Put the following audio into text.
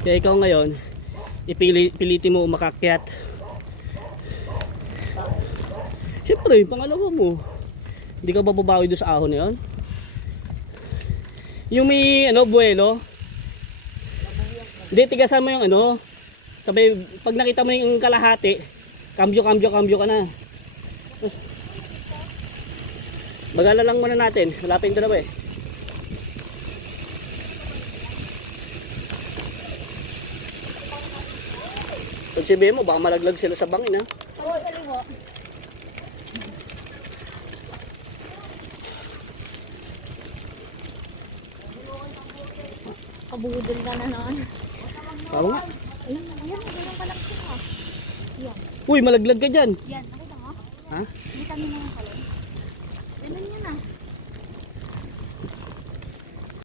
Kaya ikaw ngayon, pilitin mo umakakyat. Siyempre, pangalawa mo. Hindi ka bababawi doon sa ahon na yun? Yung may buwelo. Hindi, tigasan mo yung sabay, pag nakita mo yung kalahati, cambio ka na. Bagala lang muna natin, malapit yung dalawa eh. Pag sabihin mo, baka malaglag sila sa bangin ha. Oo, kaliwa. Kabudol ka na noon. Oo nga. Ayun, ganun pala siya. Yan. Uy, malaglag ka dyan. Yan, nakita mo? Ha? Kita mo na yung kalon.